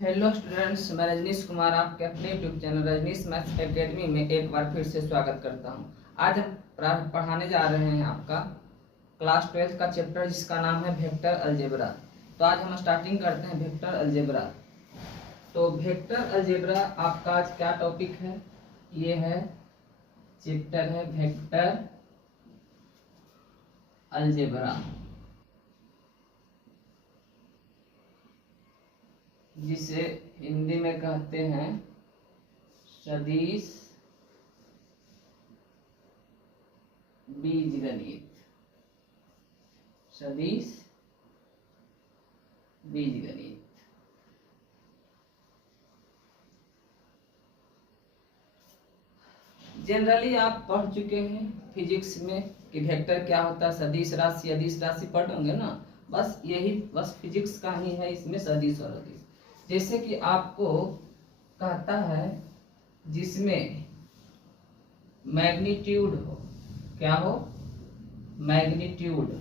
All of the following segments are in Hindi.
हेलो स्टूडेंट्स, मैं रजनीश कुमार आपके अपने YouTube channel Rajneesh maths academy में एक बार फिर से स्वागत करता हूं। आज हम पढ़ाने जा रहे हैं आपका क्लास 12 का चैप्टर जिसका नाम है वेक्टर अलजेब्रा। तो आज हम स्टार्टिंग करते हैं वेक्टर अलजेब्रा। तो वेक्टर अलजेब्रा आपका आज क्या टॉपिक है? ये है चैप्टर है वेक्टर अलजेब्रा, जिसे हिंदी में कहते हैं सदिश बीजगणित। सदिश बीजगणित। जनरली आप पढ़ चुके हैं फिजिक्स में कि वेक्टर क्या होता है, सदिश राशि अदिश राशि पढ़ होंगे ना। बस यही फिजिक्स का ही है इसमें सदिश और अदिश। जैसे कि आपको कहता है जिसमें मैग्नीट्यूड हो, क्या हो? मैग्नीट्यूड।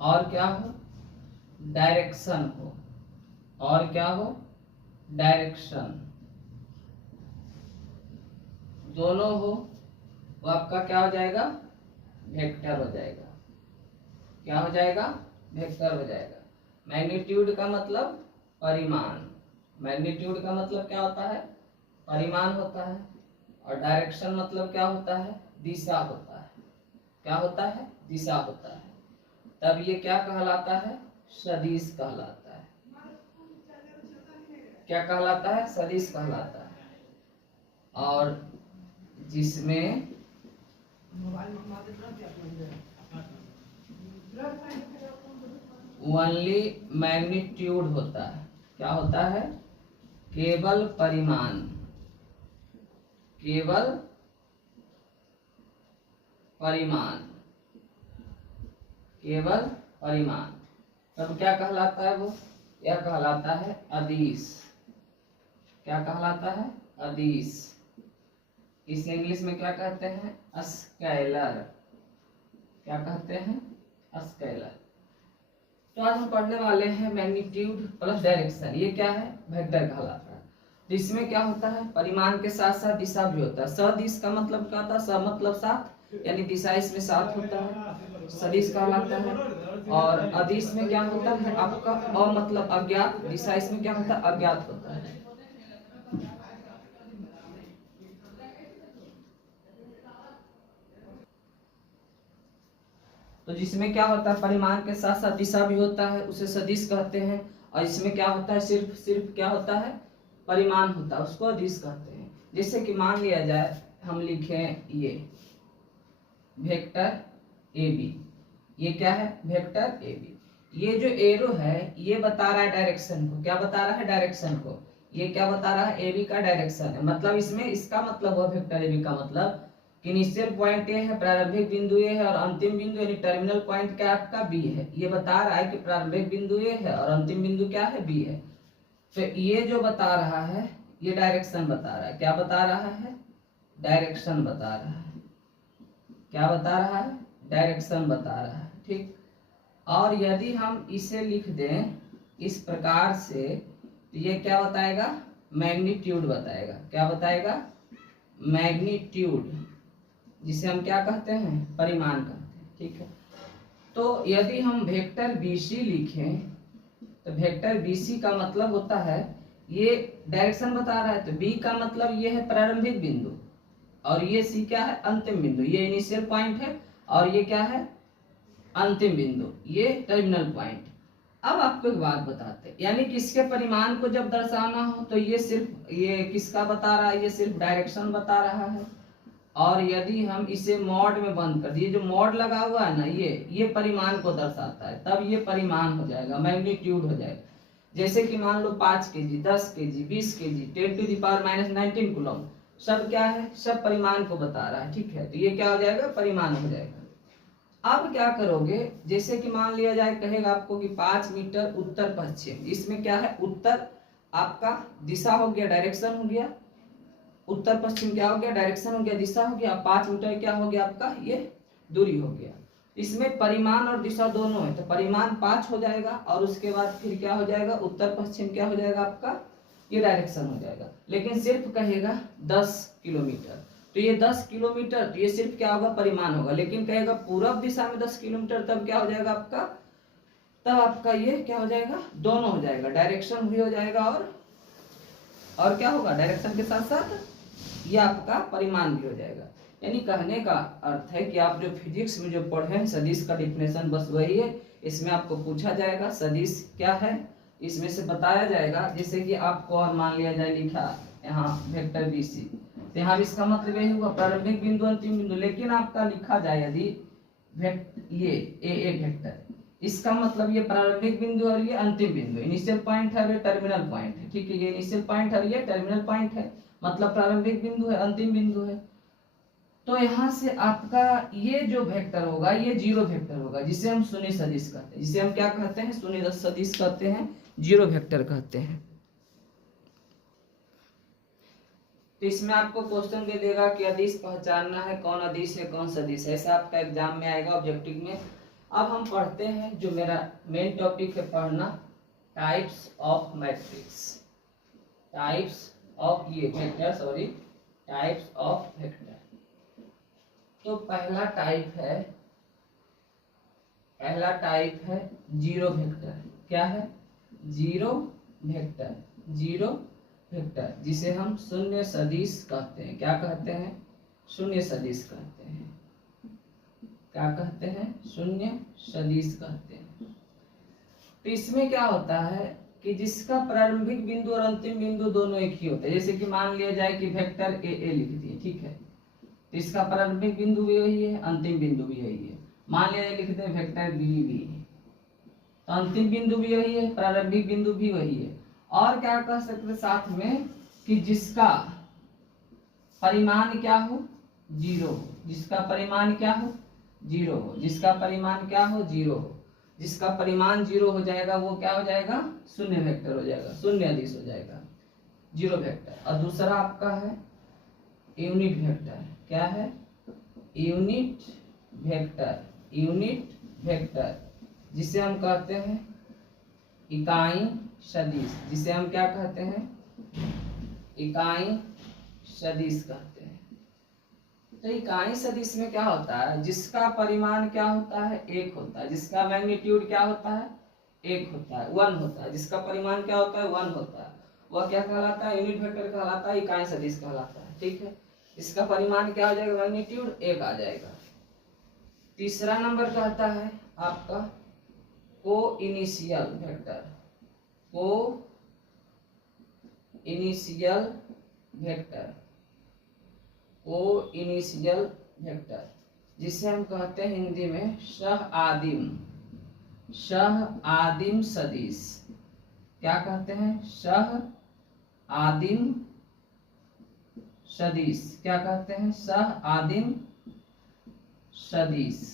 और क्या हो? डायरेक्शन हो। और क्या हो? डायरेक्शन। दोनों हो वो आपका क्या हो जाएगा? वेक्टर हो जाएगा। क्या हो जाएगा? वेक्टर हो जाएगा। मैग्नीट्यूड का मतलब परिमाण। मैग्नीट्यूड का मतलब क्या होता है? परिमाण होता है। और डायरेक्शन मतलब क्या होता है? दिशा होता है। क्या होता है? दिशा होता है। तब ये क्या कहलाता है? सदिश कहलाता है। क्या कहलाता है? सदिश कहलाता है। और जिसमें ओनली मैग्नीट्यूड होता है। क्या होता है? केवल परिमाण। केवल परिमाण। केवल परिमाण। तब क्या कहलाता है वो? यह कहलाता है अदिश। क्या कहलाता है? अदिश। इसे इंग्लिश में क्या कहते हैं? स्केलर। क्या कहते हैं? स्केलर। तो आज हम पढ़ने वाले हैं मैग्नीट्यूड प्लस डायरेक्शन। ये क्या है? वेक्टर कहलाता है। तो इसमें क्या होता है? परिमाण के साथ साथ दिशा भी होता है। सदिश का मतलब क्या होता है? स मतलब साथ, यानी दिशा इसमें साथ होता है, सदिश कहलाता है। और अदिश में क्या होता है? आपका अ मतलब अज्ञात, दिशा इसमें क्या होता है? अज्ञात होता है। तो जिसमें क्या होता है? परिमाण के साथ साथ दिशा भी होता है, उसे सदिश कहते हैं। और इसमें क्या होता है? सिर्फ सिर्फ क्या होता है? परिमाण होता है, उसको अदिश कहते हैं। जैसे कि मान लिया जाए हम लिखें ये वेक्टर ए बी। ये क्या है? Vector A B. ये जो एरो है ये बता रहा है डायरेक्शन को। क्या बता रहा है? डायरेक्शन को। ये क्या बता रहा है? ए बी का डायरेक्शन है। मतलब इसमें इसका मतलब हुआ वेक्टर ए बी का मतलब कि इनिशियल पॉइंट ए है, प्रारंभिक बिंदु ए है और अंतिम बिंदु यानी टर्मिनल पॉइंट क्या आपका बी है। ये बता रहा है कि प्रारंभिक बिंदु ए है और अंतिम बिंदु क्या है? बी है। तो ये जो बता रहा है ये डायरेक्शन बता रहा है। क्या बता रहा है? डायरेक्शन बता रहा है। क्या बता रहा है? डायरेक्शन बता रहा है। ठीक। और यदि हम इसे लिख दें इस प्रकार से तो ये क्या बताएगा? मैग्नीट्यूड बताएगा। क्या बताएगा? मैग्नीट्यूड, जिसे हम क्या कहते हैं? परिमाण कहते हैं। ठीक है। तो यदि हम वेक्टर बीसी लिखें तो वेक्टर बीसी का मतलब होता है, ये डायरेक्शन बता रहा है तो बी का मतलब ये है प्रारंभिक बिंदु और ये सी क्या है? अंतिम बिंदु। ये इनिशियल पॉइंट है और ये क्या है? अंतिम बिंदु, ये टर्मिनल पॉइंट। अब आपको एक बात बताते हैं, यानी किसके परिमाण को जब दर्शाना हो तो ये सिर्फ ये किसका बता रहा है? ये सिर्फ डायरेक्शन बता रहा है। और यदि हम इसे मॉड में बंद कर दिए, जो मॉड लगा हुआ है ना ये परिमाण को दर्शाता है, तब ये परिमाण हो जाएगा, मैग्नीट्यूड हो जाएगा। जैसे कि मान लो 5 kg, 10 kg, 20 kg, 10⁻⁻19 कूलम, सब क्या है? सब परिमाण को बता रहा है। ठीक है। तो ये क्या हो जाएगा? परिमाण हो जाएगा। अब क्या करोगे? जैसे कि मान लिया जाए कहेगा आपको कि 5 मीटर उत्तर पश्चिम, इसमें क्या है? उत्तर आपका दिशा हो गया, डायरेक्शन हो गया। उत्तर पश्चिम क्या हो गया? डायरेक्शन हो गया, दिशा हो गया। 5 मीटर क्या हो गया आपका? ये दूरी हो गया। इसमें परिमाण और दिशा दोनों है, तो परिमाण 5 हो जाएगा और उसके बाद फिर क्या हो जाएगा, उत्तर पश्चिम क्या हो जाएगा आपका, ये डायरेक्शन हो जाएगा। लेकिन सिर्फ कहेगा 10 किलोमीटर, तो ये 10 किलोमीटर, तो ये सिर्फ क्या होगा, परिमाण होगा। लेकिन कहेगा पूर्व दिशा में 10 किलोमीटर, तब क्या हो जाएगा आपका, तब आपका ये क्या हो जाएगा, दोनों हो जाएगा, डायरेक्शन भी हो जाएगा और क्या होगा, डायरेक्शन के साथ साथ ये आपका परिमाण भी हो जाएगा। यानी कहने का अर्थ है कि आप जो फिजिक्स में जो पढ़े हैं सदिश का डिफिनेशन बस वही है। इसमें आपको पूछा जाएगा सदिश क्या है, इसमें से बताया जाएगा। जैसे कि आपको और मान लिया जाए लिखा यहाँ वेक्टर BC, तो यहाँ भी इसका मतलब यही हुआ प्रारंभिक बिंदु अंतिम बिंदु। लेकिन आपका लिखा जाए यदि ये ए वेक्टर, इसका मतलब ये प्रारंभिक बिंदु और ये अंतिम बिंदु, इनिशियल पॉइंट है और ये टर्मिनल पॉइंट है, ठीक है। ये इनिशियल पॉइंट और ये टर्मिनल पॉइंट है, मतलब प्रारंभिक बिंदु है, अंतिम बिंदु है। तो यहाँ से आपका ये जो वेक्टर होगा ये जीरो वेक्टर होगा, जिसे हम शून्य सदिश कहते हैं। जिसे हम क्या कहते हैं, शून्य सदिश कहते हैं, जीरो वेक्टर कहते हैं। तो इसमें आपको क्वेश्चन दे देगा कि अदिश पहचानना है, कौन अदिश है कौन सदिश है, ऐसा आपका एग्जाम में आएगा ऑब्जेक्टिव में। अब हम पढ़ते हैं जो मेरा मेन टॉपिक है पढ़ना, types of matrix, types of ये vector, sorry types of vector. तो पहला टाइप है जीरो वेक्टर। क्या है, जीरो वेक्टर, जीरो वेक्टर, जिसे हम शून्य सदिश कहते हैं। क्या कहते हैं, शून्य सदिश कहते हैं। क्या कहते हैं, शून्य सदिश कहते हैं। तो इसमें क्या होता है कि जिसका प्रारंभिक बिंदु और अंतिम बिंदु दोनों एक ही होता है। जैसे कि मान लिया जाए कि वेक्टर ए लिख दिए, ठीक है, तो इसका प्रारंभिक बिंदु भी वही है, अंतिम बिंदु भी यही है। मान लिया लिखते हैं वेक्टर बी, तो अंतिम बिंदु भी वही है, प्रारंभिक बिंदु भी वही है। और क्या कह सकते हैं साथ में कि जिसका परिमाण क्या हो, जीरो हो, जिसका परिमाण क्या हो, जीरो हो, जिसका परिमाण क्या हो, जीरो हो, जिसका परिमाण जीरो हो जाएगा वो क्या हो जाएगा, शून्य वेक्टर हो जाएगा, शून्य अदिश हो जाएगा, जीरो वेक्टर। और दूसरा आपका है यूनिट वेक्टर। क्या है, यूनिट वेक्टर, यूनिट वेक्टर, जिसे हम कहते हैं इकाई सदिश, जिसे हम क्या कहते हैं, इकाई सदिश कहते हैं। तो इकाई सदिश में क्या होता है, जिसका परिमाण क्या होता है, एक होता है, जिसका मैग्नीट्यूड क्या होता है, एक होता है, 1 होता है, जिसका परिमाण क्या होता है, 1 होता है, वह क्या कहलाता है, यूनिट वेक्टर कहलाता है, इकाई सदिश कहलाता है, ठीक है। इसका परिमाण क्या हो जाएगा, मैग्नीट्यूड 1 आ जाएगा। तीसरा नंबर कहता है आपका को इनिशियल वेक्टर, को इनिशियल वेक्टर, को इनिशियल वेक्टर, जिसे हम कहते हैं हिंदी में सह आदिम सदिश। क्या कहते हैं, सह आदिम सदिश। क्या कहते हैं, सह आदिम सदिश।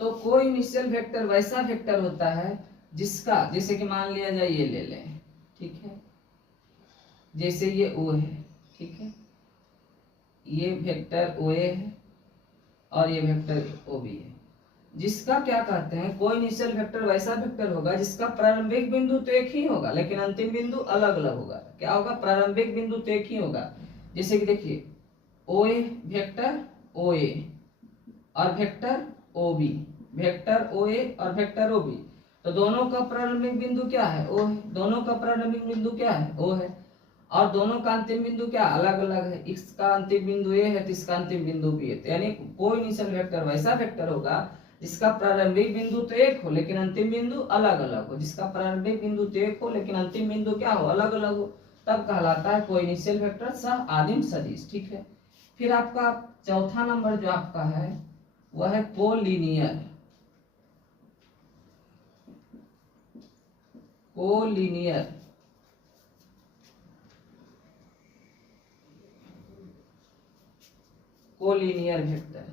तो कोई इनिशियल वेक्टर वैसा वेक्टर होता है जिसका, जैसे कि मान लिया जाए ये ले लें, ठीक है, जैसे ये ओ है, ठीक है, ये वेक्टर ओ ए है और ये वेक्टर ओ बी है। जिसका क्या कहते हैं, कोई इनिशियल वेक्टर वैसा वेक्टर होगा जिसका प्रारंभिक बिंदु तो एक ही होगा लेकिन अंतिम बिंदु अलग अलग होगा। क्या होगा, प्रारंभिक बिंदु तो एक ही होगा। जैसे कि देखिए ओ ए वेक्टर ओ ए और vector O B, vector O A और वेक्टर ओ बी, तो दोनों का प्रारंभिक बिंदु क्या है, ओ है, दोनों का प्रारंभिक बिंदु क्या है, ओ है, और दोनों का अंतिम बिंदु क्या अलग अलग है। इसका अंतिम बिंदु ए है तो इसका अंतिम बिंदु बी है। तो यानी कोई इनिशियल वेक्टर वैसा वेक्टर होगा जिसका प्रारंभिक बिंदु तो एक हो लेकिन अंतिम बिंदु अलग अलग हो, जिसका प्रारंभिक बिंदु तो एक हो लेकिन अंतिम बिंदु क्या हो, अलग अलग हो, तब कहलाता है कोई इनिशियल वेक्टर सह आदिम सदिश, ठीक है। फिर आपका चौथा नंबर जो आपका है वह है कोलिनियर, कोलिनियर, कोलिनियर वेक्टर।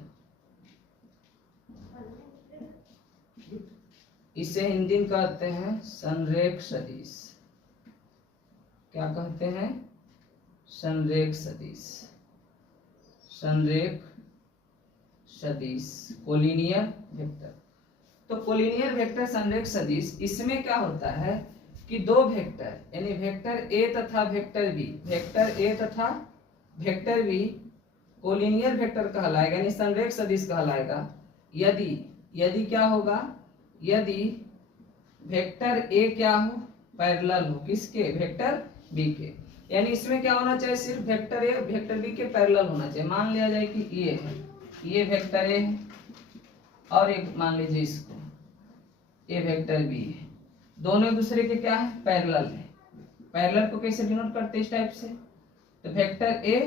इसे हिंदी में कहते हैं संरेख सदिश। क्या कहते हैं, संरेख सदिश, संरेख सदिश, कोलिनियर वेक्टर। तो कोलिनियर वेक्टर संरेख सदिश, इसमें क्या होता है कि दो वेक्टर यानी वेक्टर ए तथा वेक्टर बी, वेक्टर ए तथा वेक्टर बी कोलिनियर वेक्टर कहलाएगा यानी संरेख सदिश कहलाएगा यदि क्या होगा, यदि वेक्टर ए क्या हो, पैरेलल हो किसके, वेक्टर बी के। यानी इसमें क्या होना चाहिए, सिर्फ वेक्टर ए वेक्टर बी के पैरेलल होना चाहिए। मान लिया जाए कि ये है, ये वेक्टर ए है और एक मान लीजिए इसको ये वेक्टर बी है, दोनों एक दूसरे के क्या है, पैरेलल है। पैरेलल को कैसे डिनोट करते हैं, इस टाइप से, तो वेक्टर ए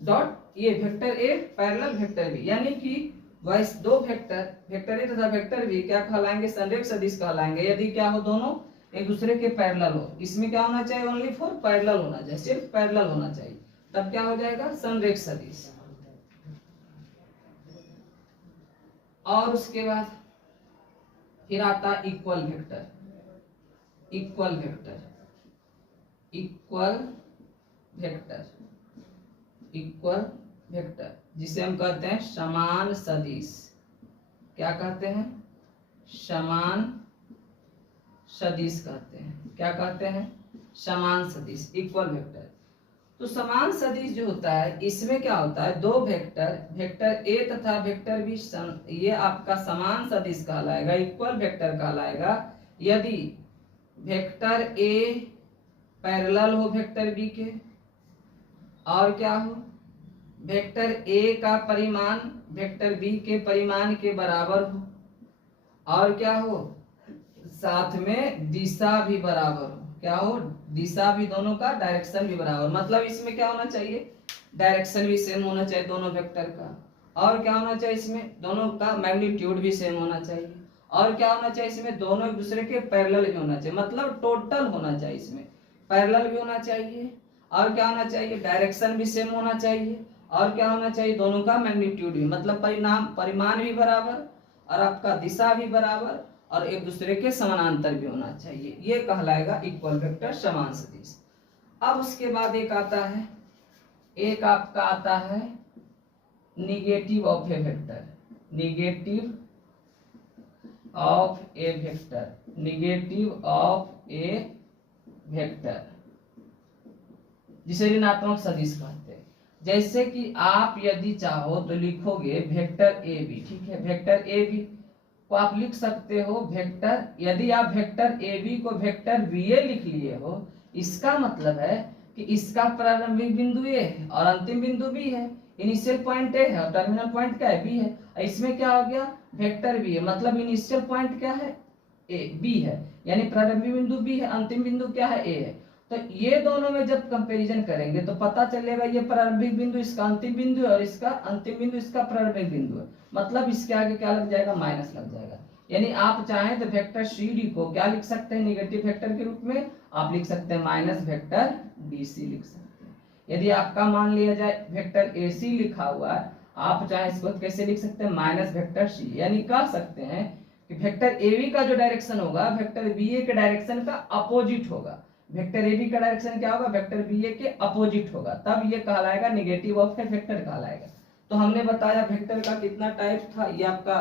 डॉट ये vector A parallel vector B, यानी कि वैसे दो वेक्टर वेक्टर ए तथा वेक्टर बी क्या कहलाएंगे, संरेख सदिश कहलाएंगे यदि क्या हो, दोनों एक दूसरे के पैरेलल हो। इसमें क्या होना चाहिए, ओनली फॉर पैरेलल होना चाहिए, सिर्फ पैरेलल होना चाहिए, तब क्या हो जाएगा, संरेख सदिश। और उसके बाद फिर आता equal vector, equal vector, equal vector, equal vector जिसे हम कहते हैं समान सदिश। क्या कहते हैं, समान सदिश कहते हैं। क्या कहते हैं, समान सदिश, इक्वल वेक्टर। तो समान सदिश जो होता है इसमें क्या होता है, दो वेक्टर वेक्टर ए तथा वेक्टर बी ये आपका समान सदिश कहलाएगा, इक्वल वेक्टर कहलाएगा यदि वेक्टर ए पैरेलल हो वेक्टर बी के, और क्या हो, वेक्टर ए का परिमाण वेक्टर बी के परिमाण के बराबर हो, और क्या हो, साथ में दिशा भी बराबर हो। क्या हो, दिशा भी, दोनों का डायरेक्शन भी बराबर। मतलब इसमें क्या होना चाहिए, डायरेक्शन भी सेम होना चाहिए दोनों वेक्टर का, और क्या होना चाहिए, इसमें दोनों का मैग्नीट्यूड भी सेम होना चाहिए, और क्या होना चाहिए, इसमें दोनों एक दूसरे के पैरेलल भी होना चाहिए। मतलब टोटल होना चाहिए, इसमें पैरेलल भी होना चाहिए, और क्या होना चाहिए, डायरेक्शन भी सेम होना चाहिए, और क्या होना चाहिए, दोनों का मैग्नीट्यूड भी, मतलब परिमाण भी बराबर और आपका दिशा भी बराबर और एक दूसरे के समानांतर भी होना चाहिए। ये कहलाएगा इक्वल वेक्टर, समान सदिश। अब उसके बाद एक आता है, एक आपका आता है negative of A vector, negative of A vector, negative of A vector जिसे ऋणात्मक सदिश कहते हैं। जैसे कि आप यदि चाहो तो लिखोगे वेक्टर ए बी, ठीक है, वेक्टर ए बी को आप लिख सकते हो वेक्टर, यदि आप वेक्टर ए बी को वेक्टर बी ए लिख लिए हो, इसका मतलब है कि इसका प्रारंभिक बिंदु ए है और अंतिम बिंदु बी है, इनिशियल पॉइंट ए है और टर्मिनल पॉइंट क्या है, बी है। इसमें क्या हो गया, वेक्टर बी है, मतलब इनिशियल पॉइंट क्या है, ए बी है, यानी प्रारंभिक बिंदु बी है, अंतिम बिंदु क्या है, ए है। तो ये दोनों में जब कंपैरिजन करेंगे तो पता चलेगा ये प्रारंभिक बिंदु इसका अंतिम बिंदु है और इसका अंतिम बिंदु इसका प्रारंभिक बिंदु है, मतलब इसके आगे क्या लग जाएगा, माइनस लग जाएगा। यानी आप चाहें तो वेक्टर सी डी को क्या लिख सकते हैं, नेगेटिव वेक्टर के रूप में आप लिख सकते हैं माइनस वेक्टर डी सी लिख सकते हैं। यदि आपका मान लिया जाए वेक्टर ए सी लिखा हुआ है, आप चाहे इसको कैसे लिख सकते हैं, माइनस वेक्टर सी, यानी कह सकते हैं कि वेक्टर ए बी का जो डायरेक्शन होगा वेक्टर बी ए के डायरेक्शन का अपोजिट होगा, वेक्टर ए बी का डायरेक्शन क्या होगा, वेक्टर बी ए के अपोजिट होगा, तब ये कहलाएगा निगेटिव ऑफ ए वेक्टर कहलाएगा। तो हमने बताया वेक्टर का कितना टाइप था, ये आपका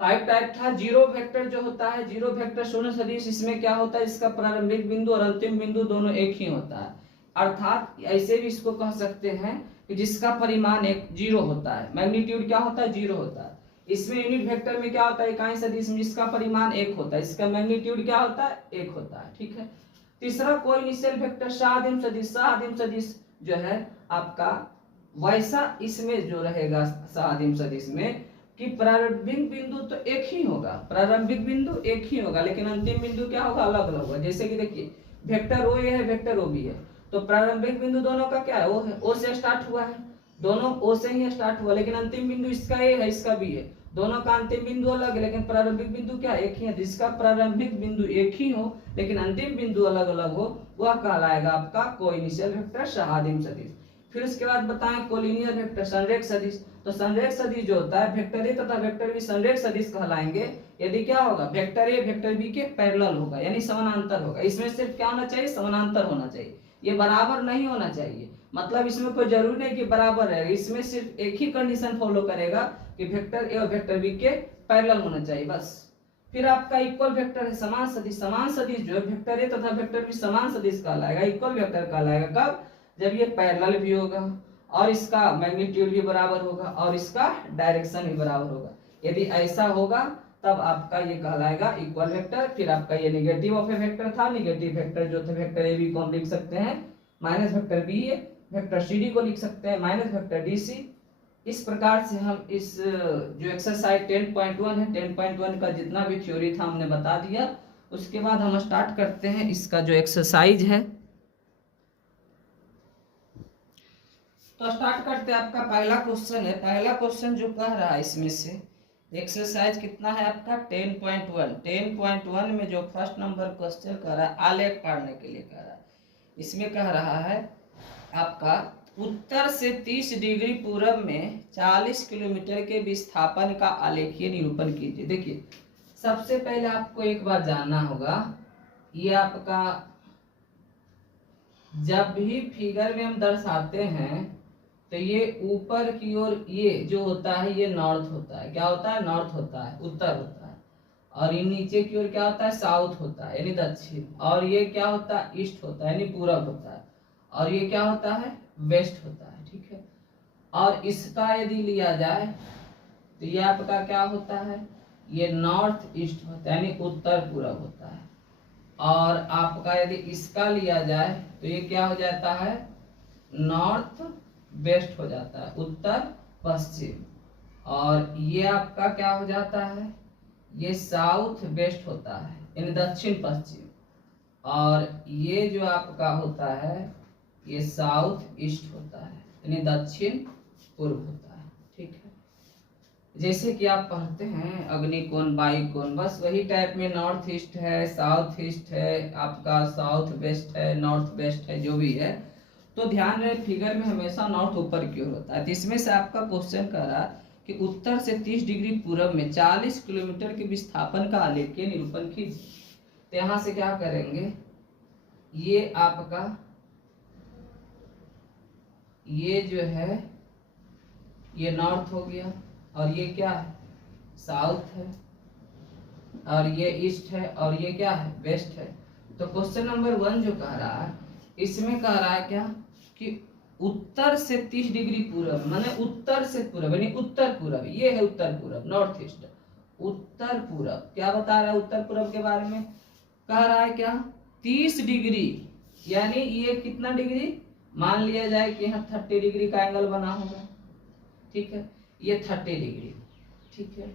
5 टाइप था। जीरो वेक्टर जो होता है, जीरो वेक्टर शून्य सदिश, इसमें क्या होता है, इसका प्रारंभिक बिंदु और अंतिम बिंदु दोनों एक ही होता है, अर्थात ऐसे भी इसको कह सकते हैं कि जिसका परिमाण एक जीरो होता है, मैग्नीट्यूड क्या होता है, जीरो होता है। इसमें यूनिट वेक्टर में क्या होता है, इकाई सदिश में जिसका परिमाण एक होता है, इसका मैग्नीट्यूड क्या होता है, एक होता है, ठीक है। तीसरा कोइनिशियल वेक्टर सहादिम सदिश, सहादिम सदिश जो है आपका वैसा इसमें जो रहेगा सहादिम सदिश में कि प्रारंभिक बिंदु तो एक ही होगा, प्रारंभिक बिंदु एक ही होगा, लेकिन अंतिम बिंदु क्या होगा, अलग अलग होगा। जैसे कि देखिए वेक्टर ओ ए है, वेक्टर ओ बी है, तो प्रारंभिक बिंदु दोनों का क्या है, ओ है, ओ से स्टार्ट हुआ है, दोनों ओ से ही स्टार्ट हुआ, लेकिन अंतिम बिंदु इसका ए है, इसका बी है, दोनों का अंतिम बिंदु अलग है लेकिन प्रारंभिक बिंदु क्या एक ही है। जिसका प्रारंभिक बिंदु एक ही हो लेकिन अंतिम बिंदु अलग अलग हो, वह कहलाएगा आपका कोइनिशियल वेक्टर सहादिम सदिश। फिर उसके बाद बताएं कोलिनियर वेक्टर संरेख सदिश। तो संरेख सदिश जो होता है वेक्टर ए तथा वेक्टर बी संरेख सदिश कहलाएंगे यदि क्या होगा, वेक्टर ए वेक्टर बी के पैरेलल होगा, यानी समानांतर होगा। इसमें सिर्फ क्या होना चाहिए, समानांतर होना चाहिए, ये बराबर नहीं होना चाहिए। मतलब इसमें कोई जरूरी नहीं कि बराबर रहेगा, इसमें सिर्फ एक ही कंडीशन फॉलो करेगा कि वेक्टर ए और वेक्टर बी के पैरेलल होना चाहिए बस। फिर आपका इक्वल वेक्टर है समान सदिश। समान सदिश जो है वेक्टर ए तथा वेक्टर बी समान सदिश कहलाएगा, इक्वल वेक्टर कहलाएगा कब? जब ये पैरेलल भी होगा और इसका मैग्नीट्यूड भी बराबर होगा और इसका डायरेक्शन भी बराबर होगा। यदि ऐसा होगा तब आपका ये कहलाएगा इक्वल वेक्टर। फिर आपका ये नेगेटिव ऑफ ए वेक्टर था, नेगेटिव वेक्टर जो थे वेक्टर ए बी को हम लिख सकते हैं माइनस वेक्टर बी ए, वेक्टर सी डी को लिख सकते हैं माइनस वेक्टर डी सी। इस प्रकार से हम इस जो एक्सरसाइज 10.1 है 10.1 का जितना भी थ्योरी था हमने बता दिया। उसके बाद हम स्टार्ट करते हैं इसका जो एक्सरसाइज है। तो स्टार्ट करते हैं। आपका पहला क्वेश्चन है, पहला क्वेश्चन जो कह रहा है इसमें से एक्सरसाइज कितना है आपका 10.1। 10.1 में जो फर्स्ट नंबर क्वेश्चन कह रहा है आलेख पाड़ने के लिए कह रहा है। इसमें कह रहा है आपका उत्तर से 30 डिग्री पूरब में 40 किलोमीटर के विस्थापन का आलेखीय निरूपण कीजिए। देखिए सबसे पहले आपको एक बात जानना होगा, ये आपका जब भी फिगर में हम दर्शाते हैं तो ये ऊपर की ओर ये जो होता है ये नॉर्थ होता है। क्या होता है? नॉर्थ होता है, उत्तर होता है। और ये नीचे की ओर क्या होता है? साउथ होता है यानी दक्षिण। और ये क्या होता है? ईस्ट होता है यानी पूरब होता है। और ये क्या होता है? वेस्ट होता है। ठीक है। और इसका यदि लिया जाए तो ये आपका क्या होता है? ये नॉर्थ ईस्ट होता है यानी उत्तर पूरब होता है। और आपका यदि इसका लिया जाए तो ये क्या हो जाता है? नॉर्थ वेस्ट हो जाता है, उत्तर पश्चिम। और ये आपका क्या हो जाता है? ये साउथ वेस्ट होता है यानी दक्षिण पश्चिम। और ये जो आपका होता है ये साउथ ईस्ट होता है यानी दक्षिण पूर्व होता है। ठीक है। जैसे कि आप पढ़ते हैं अग्निकोण बाईकोण, बस वही टाइप में नॉर्थ ईस्ट है, साउथ ईस्ट है, आपका साउथ वेस्ट है, नॉर्थ वेस्ट है, जो भी है। तो ध्यान रहे फिगर में हमेशा नॉर्थ ऊपर की ओर होता है। तो इसमें से आपका क्वेश्चन कर रहा है कि उत्तर से 30 डिग्री पूरब में 40 किलोमीटर के विस्थापन का आलेखीय निरूपण कीजिए। तो यहाँ से क्या करेंगे, ये आपका ये जो है ये नॉर्थ हो गया और ये क्या है? साउथ है। और ये ईस्ट है और ये क्या है? वेस्ट है। तो क्वेश्चन नंबर 1 जो कह रहा है इसमें कह रहा है क्या कि उत्तर से 30 डिग्री पूरब, माने उत्तर से पूरब यानी उत्तर पूरब, ये है उत्तर पूरब नॉर्थ ईस्ट। उत्तर पूरब क्या बता रहा है? उत्तर पूरब के बारे में कह रहा है क्या? 30 डिग्री यानी ये कितना डिग्री? मान लिया जाए कि यहाँ 30 डिग्री का एंगल बना होगा। ठीक है, ये 30 डिग्री। ठीक है।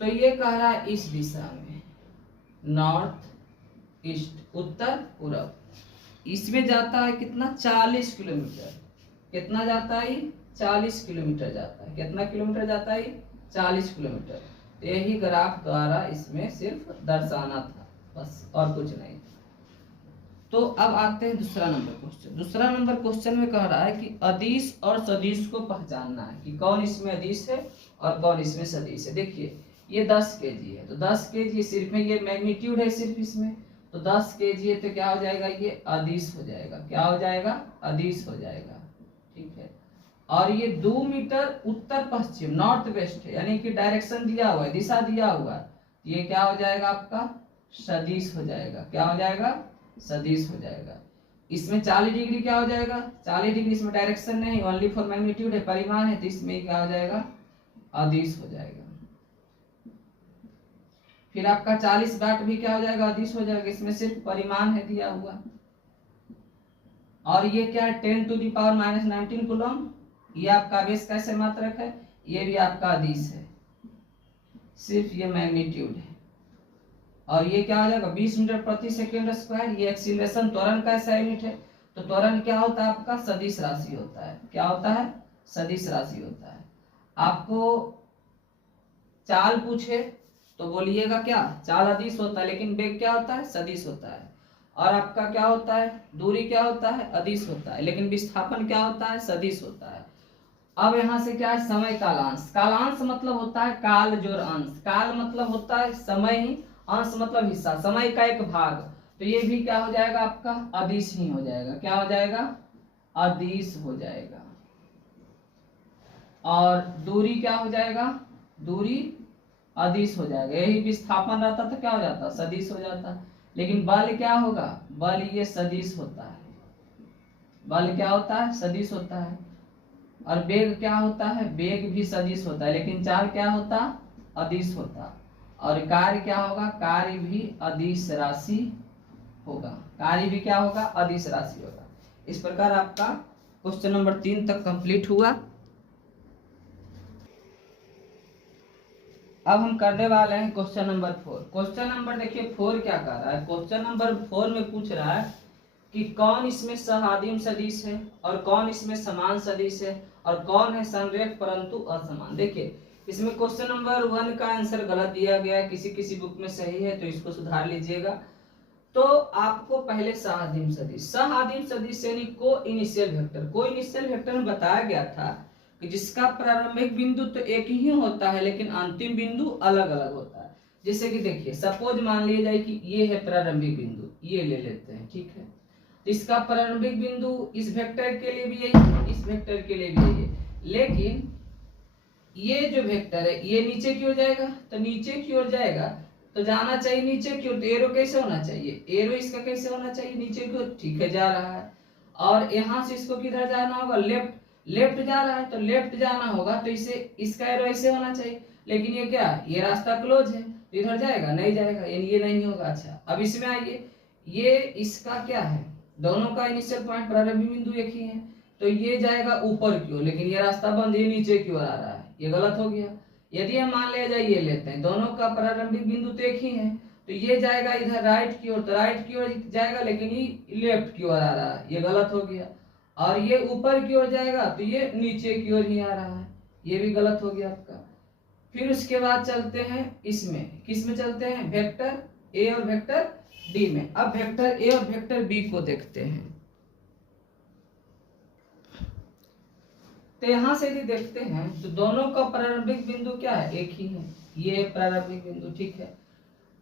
तो ये कह रहा है इस दिशा में नॉर्थ ईस्ट उत्तर पूरब। इसमें जाता है कितना? 40 किलोमीटर। कितना जाता है? 40 किलोमीटर जाता है। कितना किलोमीटर जाता है? 40 किलोमीटर। तो यही ग्राफ द्वारा इसमें सिर्फ दर्शाना था, बस और कुछ नहीं। तो अब आते हैं दूसरा नंबर क्वेश्चन। दूसरा नंबर क्वेश्चन में कह रहा है कि अदिश और सदिश को पहचानना है कि कौन इसमें अदिश है और कौन इसमें सदिश है। देखिए ये 10 kg है तो 10 kg सिर्फ में ये मैग्नीट्यूड है सिर्फ इसमें, तो 10 kg है तो क्या हो जाएगा? ये अदिश हो जाएगा। क्या हो जाएगा? अदिश हो जाएगा। ठीक है। और ये 2 मीटर उत्तर पश्चिम नॉर्थ वेस्ट है यानी कि डायरेक्शन दिया हुआ है, दिशा दिया हुआ है। ये क्या हो जाएगा? आपका सदिश हो जाएगा। क्या हो जाएगा? सदिश हो जाएगा। इसमें 40 डिग्री क्या हो जाएगा? 40 डिग्री इसमें डायरेक्शन नहीं, ओनली फॉर मैग्नीट्यूड है, परिमाण है, तो इसमें क्या हो जाएगा? अदिश हो जाएगा। फिर आपका 40 वाट भी क्या हो जाएगा? अदिश हो जाएगा। इसमें सिर्फ परिमाण है दिया हुआ। और ये क्या है? 10⁻⁻19 कूलम। ये आपका आवेश कैसे मात्रक है? ये भी आपका अदिश है, सिर्फ ये मैग्नीट्यूड है। और ये क्या हो जाएगा? 20 मीटर प्रति सेकेंड स्क्वायर। ये एक्सीलरेशन त्वरण कैसा यूनिट है? तो त्वरण क्या होता है? आपका सदिश राशि होता है। क्या होता है? सदिश राशि होता है। आपको चाल पूछे तो बोलिएगा क्या? चाल अदिश होता है, लेकिन वेग क्या होता है? सदिश होता है। और आपका क्या होता है? दूरी क्या होता है? अदिश होता है, लेकिन विस्थापन क्या होता है? सदिश होता है। अब यहाँ से क्या है? समय कालांश। कालांश मतलब होता है काल जोड़ अंश। काल मतलब होता है समय ही, अंश मतलब हिस्सा, समय का एक भाग। तो ये भी क्या हो जाएगा? आपका अदिश ही हो जाएगा। क्या हो जाएगा? अदिश हो जाएगा। और दूरी क्या हो जाएगा, दूरी अदिश हो जाएगा। यही विस्थापन रहता तो क्या हो जाता, सदिश हो जाता। लेकिन बल क्या होगा, बल ये सदिश होता है, बल क्या होता है, सदिश होता है। और वेग क्या होता है, वेग भी सदिश होता है, लेकिन चाल क्या होता, अदिश होता। और कार्य क्या होगा, कार्य भी अदिश राशि होगा, कार्य भी क्या होगा, अदिश राशि होगा। इस प्रकार आपका क्वेश्चन नंबर 3 तक कंप्लीट हुआ। अब हम करने वाले हैं क्वेश्चन नंबर 4। क्वेश्चन नंबर देखिए 4 क्या कर रहा है, क्वेश्चन नंबर 4 में पूछ रहा है कि कौन इसमें सहादिम सदिश है और कौन इसमें समान सदिश है और कौन है संरेख परंतु असमान। देखिए इसमें क्वेश्चन नंबर 1 का आंसर गलत दिया गया है, किसी किसी बुक में सही है तो इसको सुधार लीजिएगा। तो आपको पहले सहादिम सदिश, सहादिम सदिश यानी को इनिशियल वेक्टर, को इनिशियल वेक्टर में बताया गया था कि जिसका प्रारंभिक बिंदु तो एक ही होता है लेकिन अंतिम बिंदु अलग अलग होता है। जैसे कि देखिए सपोज मान लिया जाए कि ये है प्रारंभिक बिंदु, ये ले लेते हैं, ठीक है। तो इसका प्रारंभिक बिंदु इस वेक्टर के लिए भी यही है, इस वेक्टर के लिए भी यही है, लेकिन ये जो वेक्टर है ये नीचे की ओर जाएगा, तो नीचे की ओर जाएगा तो जाना चाहिए नीचे की ओर, तो एरो कैसे होना चाहिए, एरो इसका कैसे होना चाहिए, नीचे की ओर, ठीक है, जा रहा है। और यहाँ से इसको किधर जाना होगा, लेफ्ट, लेफ्ट जा रहा है तो लेफ्ट जाना होगा, तो इसे इसका एरो ऐसे होना चाहिए, लेकिन ये क्या, ये रास्ता क्लोज है तो इधर जाएगा, नहीं जाएगा, यानी ये नहीं होगा। अच्छा अब इसमें आइए, ये इसका क्या है, दोनों का इनिशियल पॉइंट प्रारंभिक बिंदु एक ही है, तो ये जाएगा ऊपर की ओर, लेकिन ये रास्ता बंद, ये नीचे की ओर आ रहा है, ये गलत हो गया। यदि हम मान लिया जाए ये लेते हैं, दोनों का प्रारंभिक बिंदु तो एक ही है, तो ये जाएगा इधर राइट की ओर, तो राइट की ओर जाएगा, लेकिन ये लेफ्ट की ओर आ रहा है, ये गलत हो गया। और ये ऊपर की ओर जाएगा तो ये नीचे की ओर ही आ रहा है, ये भी गलत हो गया आपका। फिर उसके बाद चलते हैं इसमें, किस में चलते हैं, वेक्टर ए और वेक्टर डी में। अब वेक्टर ए और वेक्टर बी को देखते हैं। तो यहां से यदि देखते हैं तो दोनों का प्रारंभिक बिंदु क्या है, एक ही है, ये प्रारंभिक बिंदु, ठीक है।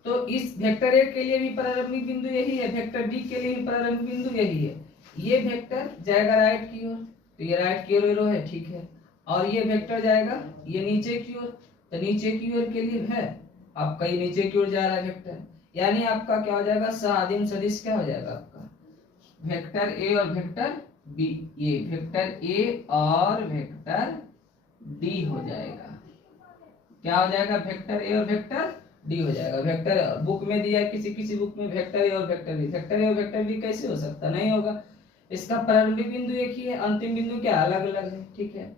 तो इस वेक्टर ए के लिए भी प्रारंभिक बिंदु यही है, वेक्टर बी के लिए भी प्रारंभिक बिंदु यही है। ये वेक्टर जाएगा राइट की ओर, तो ये राइट की ओर एरो है, ठीक है। और ये वेक्टर जाएगा ये नीचे की ओर, तो नीचे की ओर के लिए है आपका, ये नीचे की ओर जा रहा है वेक्टर, यानी आपका क्या हो जाएगा, सहादिम सदिश क्या हो जाएगा आपका, वेक्टर ए और वेक्टर बी, ये वेक्टर ए और वेक्टर डी हो जाएगा। क्या हो जाएगा, वेक्टर ए और वेक्टर डी हो जाएगा। वेक्टर बुक में दिया है, किसी किसी बुक में वेक्टर ए और वेक्टर बी, वेक्टर ए और वेक्टर बी कैसे हो सकता, नहीं होगा। इसका प्रारंभिक बिंदु एक ही है, अंतिम बिंदु क्या अलग अलग है, ठीक है।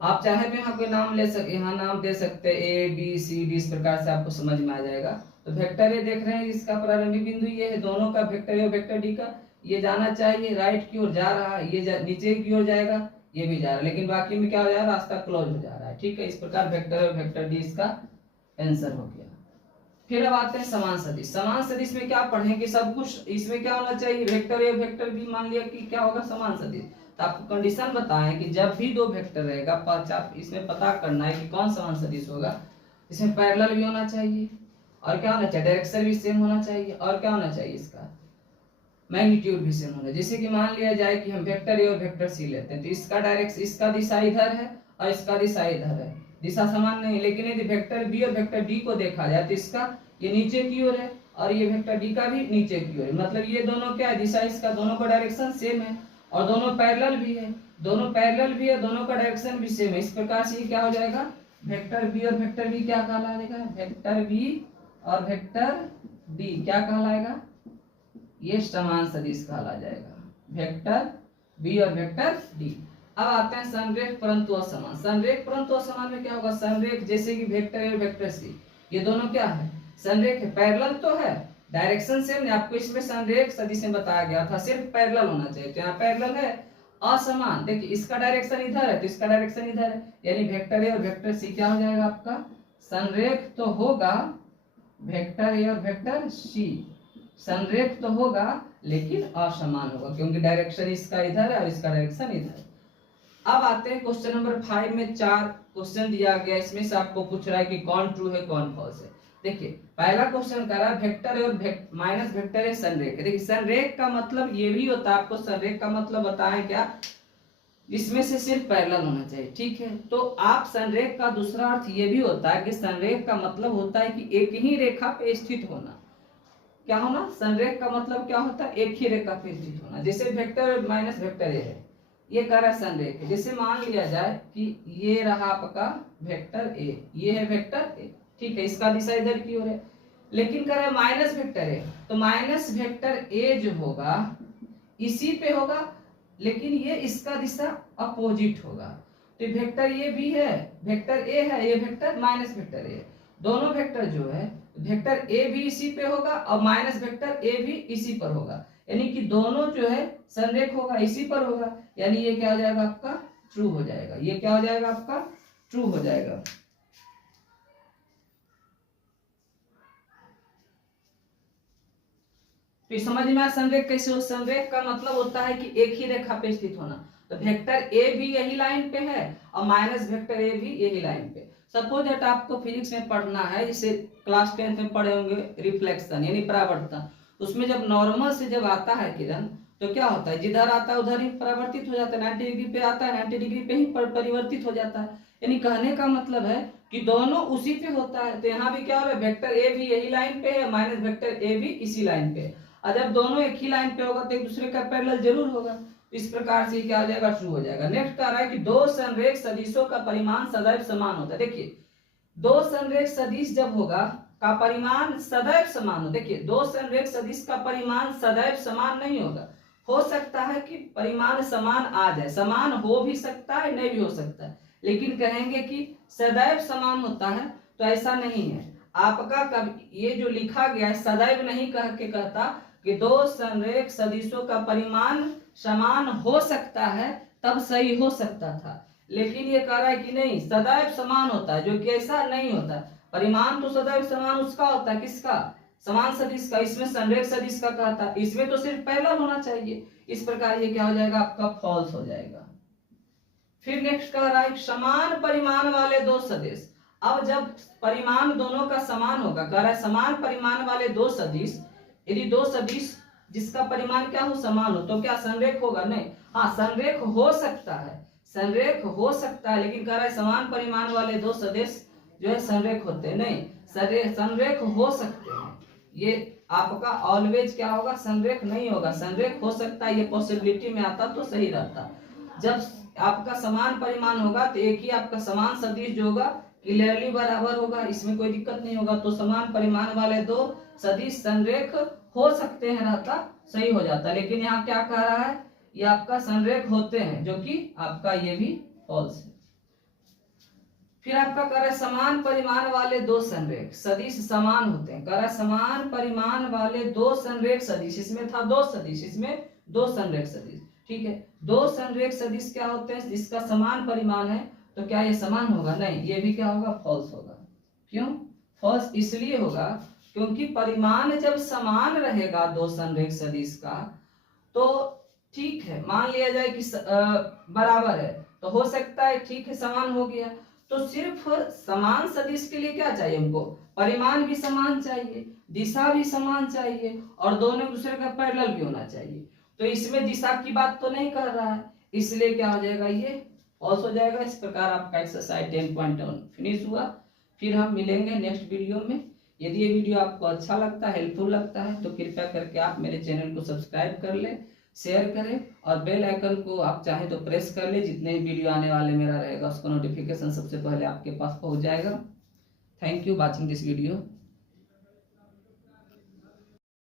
आप चाहे तो यहाँ कोई नाम ले सकते, यहाँ नाम दे सकते हैं ए बी सी डी, इस प्रकार से आपको समझ में आ जाएगा। तो वेक्टर ए देख रहे हैं, इसका प्रारंभिक बिंदु ये है, दोनों का वेक्टर ए और वेक्टर डी का, ये जाना चाहिए राइट की ओर जा रहा है, ये नीचे की ओर जाएगा, ये भी जा रहा है, लेकिन बाकी में क्या हो जा रहा है, रास्ता क्लोज हो जा रहा है, ठीक है। इस प्रकार वेक्टर और वेक्टर डी इसका आंसर हो गया। फिर अब आते हैं समान सदिश। समान सदिश में क्या पढ़ें कि सब कुछ इसमें क्या होना चाहिए, वेक्टर ए वेक्टर बी, मान लिया कि क्या होगा समान सदिश, तो आपको कंडीशन बताएं कि जब भी दो वेक्टर रहेगा इसमें पता करना है कि कौन समान सदिश होगा। इसमें पैरेलल भी होना चाहिए, और क्या होना चाहिए, डायरेक्शन भी सेम होना चाहिए, और क्या होना चाहिए, इसका मैग्नीट्यूड भी सेम होना। जैसे कि मान लिया जाए कि हम वेक्टर ए और वेक्टर सी लेते हैं, तो इसका डायरेक्शन, इसका दिशा इधर है और इसका दिशा इधर है, दिशा समान नहीं, लेकिन यदि वेक्टर बी और वेक्टर डी को देखा जाए तो इसका ये नीचे की ओर है और ये वेक्टर डी का भी नीचे की ओर है, मतलब ये दोनों क्या है, दिशा इसका दोनों का डायरेक्शन सेम है और दोनों पैरेलल भी है, दोनों पैरेलल भी है, दोनों का डायरेक्शन भी सेम है। इस प्रकार से ये क्या हो जाएगा, वेक्टर बी और वेक्टर बी क्या कहलाएगा, वेक्टर बी और वेक्टर डी क्या कहलाएगा, ये समान सदिश कहला जाएगा, वेक्टर बी और वेक्टर डी। अब आते हैं संरेख परंतु असमान। संरेख परंतु असमान में क्या होगा, संरेख जैसे कि वेक्टर ए और वेक्टर सी, ये दोनों क्या है, संरेख है, पैरेलल तो है, डायरेक्शन सेम नहीं, आपको इसमें संरेख सदिश में बताया गया था सिर्फ पैरेलल होना चाहिए, तो यहाँ पैरेलल है। असमान, देखिए इसका डायरेक्शन इधर है तो इसका डायरेक्शन इधर है, यानी वेक्टर ए और वेक्टर सी क्या हो जाएगा आपका, संरेख तो होगा वेक्टर ए और वेक्टर सी, संरेख तो होगा लेकिन असमान होगा, क्योंकि डायरेक्शन इसका इधर है और इसका डायरेक्शन इधर है। अब आते हैं क्वेश्चन नंबर 5 में 4 क्वेश्चन दिया गया, इसमें से आपको पूछ रहा है कि कौन ट्रू है कौन फॉल्स है। देखिए पहला क्वेश्चन कर रहा है वेक्टर और माइनस वेक्टर है संरेख। देखिए संरेख का मतलब ये भी होता है, आपको संरेख का मतलब बताएं क्या, इसमें से सिर्फ पैरेलल होना चाहिए, ठीक है। तो आप संरेख का दूसरा अर्थ ये भी होता है कि संरेख का मतलब होता है कि एक ही रेखा पे स्थित होना। क्या होना? संरेख का मतलब क्या होता है? एक ही रेखा पे स्थित होना। जैसे वेक्टर माइनस वेक्टर ए है, ये कह रहा है संरेख है। जैसे मान लिया जाए कि ये रहा आपका वेक्टर ए, ये है वेक्टर ए, ठीक है, इसका दिशा इधर की ओर है, लेकिन कह रहा है माइनस वेक्टर ए, तो माइनस वेक्टर ए जो होगा इसी पे होगा, लेकिन ये इसका दिशा अपोजिट होगा। तो वेक्टर ये भी है, वेक्टर ए है, ये वेक्टर माइनस वेक्टर ए, दोनों वेक्टर जो है वेक्टर ए भी इसी पे होगा और माइनस वेक्टर ए भी इसी पर होगा, यानी कि दोनों जो है संरेख होगा, इसी पर होगा, यानी ये क्या हो जाएगा आपका? ट्रू हो जाएगा। ये क्या हो जाएगा आपका? ट्रू हो जाएगा। तो समझ में आया संरेख कैसे हो? संरेख का मतलब होता है कि एक ही रेखा पे स्थित होना। तो वेक्टर ए भी यही लाइन पे है और माइनस वेक्टर ए भी यही लाइन पे। सपोज दैट आपको फिजिक्स में पढ़ना है, जिसे क्लास 10th में पढ़े होंगे, रिफ्लेक्शन यानी परावर्तन। उसमें जब नॉर्मल से जब आता है किरण तो क्या होता है? जिधर आता है उधर ही परावर्तित हो जाता है, 90 डिग्री पे आता है 90 डिग्री पे ही परिवर्तित हो जाता है। यानी कहने का मतलब है कि दोनों उसी पे होता है। तो यहाँ भी क्या हो रहा है? वेक्टर ए भी यही लाइन पे है, माइनस वेक्टर ए भी इसी लाइन पे है, और जब दोनों एक ही लाइन पे होगा तो एक दूसरे का पैरेलल जरूर होगा। इस प्रकार से क्या हो जाएगा? ट्रू हो जाएगा। नेक्स्ट कह रहा है कि दो संरेख सदिशों का परिमाण सदैव समान होता है। देखिए, दो संरेख सदिश जब होगा का परिमाण सदैव समान हो। देखिए, दो संरेख सदिश का परिमाण सदैव समान नहीं होगा। हो सकता है कि परिमाण समान आ जाए, समान हो भी सकता है, नहीं भी हो सकता है, लेकिन कहेंगे कि सदैव समान होता है तो ऐसा नहीं है। आपका कब ये जो लिखा गया है सदैव नहीं कह के कहता कि दो संरेख सदिशों का परिमाण समान हो सकता है, तब सही हो सकता था, लेकिन ये कह रहा है कि नहीं, सदैव समान होता है, जो कि ऐसा नहीं होता। परिमाण तो सदैव समान उसका होता है, किसका? समान सदिश का। इसमें संरेख सदिश का कहा था, इसमें तो सिर्फ पैरेलल होना चाहिए। इस प्रकार ये क्या हो जाएगा आपका? फॉल्स हो जाएगा। फिर नेक्स्ट कह रहा है समान परिमाण वाले दो सदिश। अब जब परिमाण दोनों का समान होगा, कह रहा है समान परिमाण वाले दो सदिश, यदि दो सदिश जिसका परिमाण क्या हो? समान हो, तो क्या संरेख होगा? नहीं। हाँ, संरेख हो सकता है, संरेख हो सकता है, लेकिन कह रहा है समान परिमाण वाले दो सदिश जो है संरेख होते हैं नहीं, संरेख हो सकते हैं। ये आपका ऑलवेज क्या होगा? संरेख नहीं होगा, संरेख हो सकता है, ये पॉसिबिलिटी में आता तो सही रहता। जब आपका समान परिमाण होगा तो एक ही आपका समान सदिश जो होगा क्लियरली बराबर होगा, इसमें कोई दिक्कत नहीं होगा। तो समान परिमाण वाले दो सदिश संरेख हो सकते हैं रहता, सही हो जाता। लेकिन यहाँ क्या कह रहा है? ये आपका संरेख होते हैं, जो कि आपका ये भी फॉल्स है। फिर आपका कह रहा है समान परिमाण वाले दो संरेख सदिश समान होते हैं। कह रहा है समान परिमाण वाले दो संरेख सदिश, इसमें था दो सदिश, इसमें दो संरेख सदिश, ठीक है। दो संरेख सदिश क्या होते हैं? जिसका समान परिमाण है, तो क्या ये समान होगा? नहीं, ये भी क्या होगा? फॉल्स होगा। क्यों फॉल्स? इसलिए होगा क्योंकि परिमाण जब समान रहेगा दो संरेख सदिश का, तो ठीक है, मान लिया जाए कि बराबर है, तो हो सकता है ठीक है समान हो गया। तो सिर्फ समान सदिश के लिए क्या चाहिए हमको? परिमाण भी समान चाहिए, दिशा भी समान चाहिए, और दोनों दूसरे का पैरेलल भी होना चाहिए। तो इसमें दिशा की बात तो नहीं कर रहा है, इसलिए क्या हो जाएगा? ये फॉल्स हो जाएगा। इस प्रकार आपका एक्सरसाइज 10.1 फिनिश हुआ। फिर हम मिलेंगे नेक्स्ट वीडियो में। यदि ये वीडियो आपको अच्छा लगता है, हेल्पफुल लगता है, तो कृपया करके आप मेरे चैनल को सब्सक्राइब कर लें, शेयर करें, और बेल आइकन को आप चाहें तो प्रेस कर ले। जितने भी वीडियो आने वाले मेरा रहेगा उसका नोटिफिकेशन सबसे पहले आपके पास पहुंच जाएगा। Thank you watching this video.